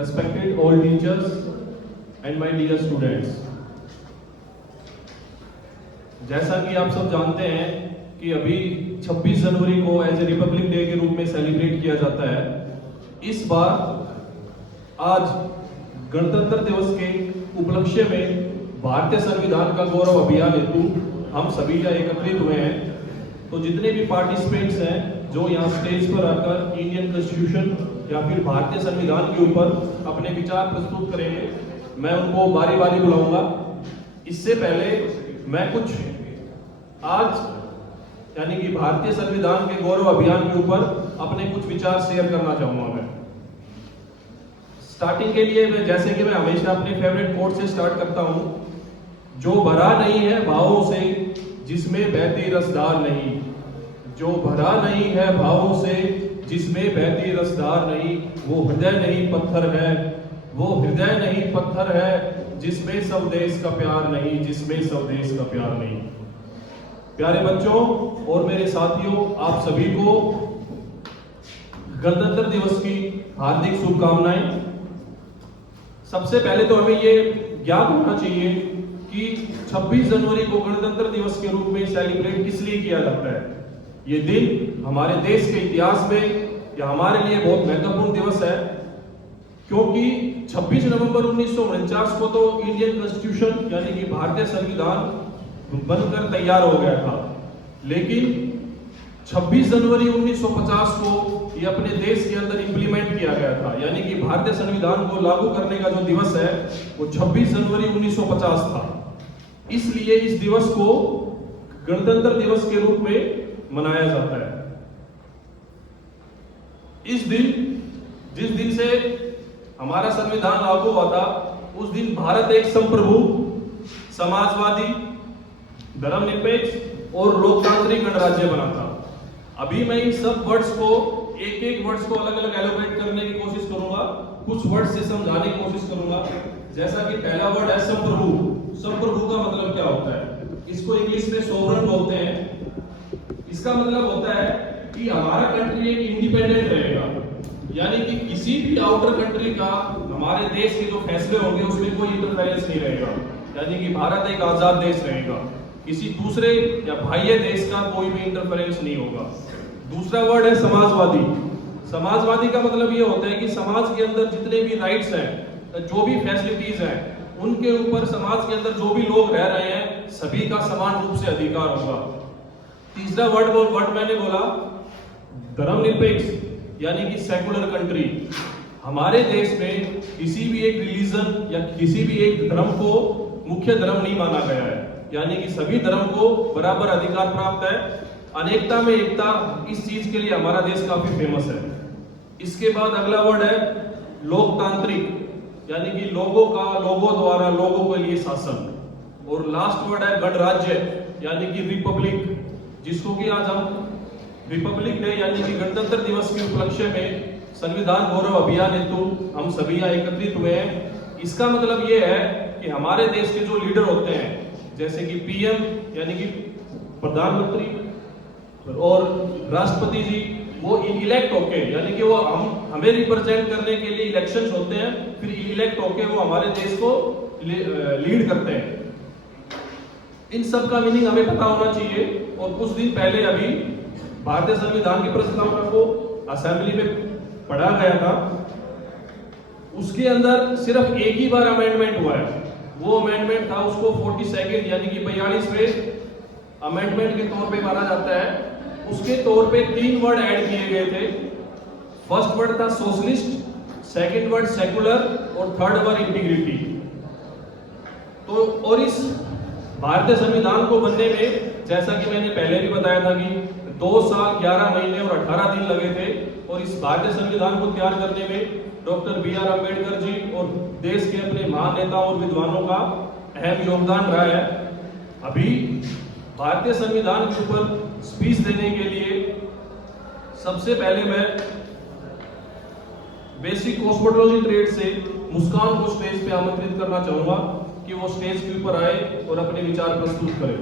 respected all teachers and my dear students. जैसा कि आप सब जानते हैं कि अभी 26 जनवरी को एज ए रिपब्लिक डे के रूप में सेलिब्रेट किया जाता है। इस बार आज गणतंत्र दिवस के उपलक्ष्य में भारतीय संविधान का गौरव अभियान हेतु हम सभी यहाँ एकत्रित हुए हैं। तो जितने भी पार्टिसिपेंट्स हैं जो यहाँ स्टेज पर आकर इंडियन कॉन्स्टिट्यूशन या फिर भारतीय संविधान के ऊपर अपने विचार प्रस्तुत करेंगे, मैं उनको बारी बारी बुलाऊंगा। इससे पहले मैं कुछ आज यानी कि भारतीय संविधान के गौरव अभियान के ऊपर अपने कुछ विचार शेयर करना चाहूंगा। मैं स्टार्टिंग के लिए जैसे कि मैं हमेशा अपने फेवरेट कोट से स्टार्ट करता हूं, जो भरा नहीं है भावों से जिसमें बहती रसदार नहीं, जो भरा नहीं है भावों से जिसमें बहती रसदार नहीं, वो हृदय नहीं पत्थर है, वो हृदय नहीं पत्थर है जिसमें स्वदेश का प्यार नहीं, जिसमें स्वदेश का प्यार नहीं। प्यारे बच्चों और मेरे साथियों, आप सभी को गणतंत्र दिवस की हार्दिक शुभकामनाएं। सबसे पहले तो हमें ये ज्ञात होना चाहिए कि 26 जनवरी को गणतंत्र दिवस के रूप में सेलिब्रेट किस लिए किया जाता है। ये दिन हमारे देश के इतिहास में या हमारे लिए बहुत महत्वपूर्ण दिवस है, क्योंकि 26 नवंबर 1949 को तो इंडियन कॉन्स्टिट्यूशन यानी कि भारतीय संविधान बनकर तैयार हो गया था, लेकिन 26 जनवरी 1950 को ये अपने देश के अंदर इंप्लीमेंट किया गया था। यानी कि भारतीय संविधान को लागू करने का जो दिवस है वो 26 जनवरी 1950 था। इसलिए इस दिवस को गणतंत्र दिवस के रूप में मनाया जाता है। इस दिन, जिस दिन से हमारा संविधान लागू हुआ था, उस दिन भारत एक संप्रभु, समाजवादी, धर्मनिरपेक्ष और लोकतांत्रिक गणराज्य बना था। अभी मैं इन सब वर्ड्स को एक वर्ड्स को अलग अलग एलोबरेट करने की कोशिश करूंगा, कुछ वर्ड्स से समझाने की कोशिश करूंगा। जैसा कि पहला वर्ड है संप्रभु। संप्रभु का मतलब क्या होता है? इसको इंग्लिश में सोवरेन बोलते हैं। इसका मतलब होता है कि हमारा कंट्री एक इंडिपेंडेंट रहेगा, यानी कि किसी भी आउटर कंट्री का हमारे देश के जो फैसले होंगे उसमें कोई इंटरफेरेंस नहीं रहेगा। यानी कि भारत एक आजाद देश रहेगा, किसी दूसरे या बाह्य देश का कोई भी इंटरफेरेंस नहीं होगा। दूसरा वर्ड है समाजवादी। समाजवादी का मतलब ये होता है कि समाज के अंदर जितने भी राइट्स हैं, जो भी फैसिलिटीज हैं, उनके ऊपर समाज के अंदर जो भी लोग रह रहे हैं सभी का समान रूप से अधिकार होगा। तीसरा वर्ड मैंने बोला धर्मनिरपेक्ष, यानी कि सेकुलर कंट्री। हमारे देश में किसी भी एक रिलीजन या किसी भी एक धर्म को मुख्य धर्म नहीं माना गया है, यानी कि सभी धर्म को बराबर अधिकार प्राप्त है। अनेकता में एकता, इस चीज के लिए हमारा देश काफी फेमस है। इसके बाद अगला वर्ड है लोकतांत्रिक, यानी कि लोगों द्वारा लोगों के लिए शासन। और लास्ट वर्ड है गणराज्य, यानी कि रिपब्लिक, जिसको कि आज हम रिपब्लिक डे यानी कि गणतंत्र दिवस के उपलक्ष्य में संविधान गौरव अभियान हेतु हम सभी यहाँ एकत्रित हुए हैं। इसका मतलब ये है कि हमारे देश के जो लीडर होते हैं, जैसे कि पीएम यानी कि प्रधानमंत्री और राष्ट्रपति जी, वो इलेक्ट होके, यानी कि वो हमें रिप्रेजेंट करने के लिए इलेक्शंस होते हैं, फिर इलेक्ट होके वो हमारे देश को लीड करते हैं। इन सब का मीनिंग हमें पता होना चाहिए। और कुछ दिन पहले अभी भारतीय संविधान की प्रस्तावना को असेंबली में पढ़ा गया था, उसके अंदर सिर्फ एक ही बार अमेंडमेंट हुआ है। वो अमेंडमेंट था, उसको 42 यानी कि 42वें अमेंडमेंट के तौर पे माना जाता है। उसके तौर पे 3 वर्ड ऐड किए गए थे। फर्स्ट वर्ड था सोशलिस्ट, सेकंड वर्ड सेकुलर और थर्ड वर्ड इंटीग्रिटी। तो और इस भारतीय संविधान को बनने में, जैसा कि मैंने पहले भी बताया था कि 2 साल 11 महीने और 18 दिन लगे थे। और इस भारतीय संविधान को तैयार करने में doctor B are Ambedkar ji और देश के अपने महान नेताओं और विद्वानों का अहम योगदान रहा है। अभी भारतीय संविधान के ऊपर स्पीच देने के लिए सबसे पहले मैं बेसिक कॉस्मेटोलॉजी ट्रेड से मुस्कान को स्टेज पे आमंत्रित करना चाहूंगा कि वो स्टेज के ऊपर आए और अपने विचार प्रस्तुत करें।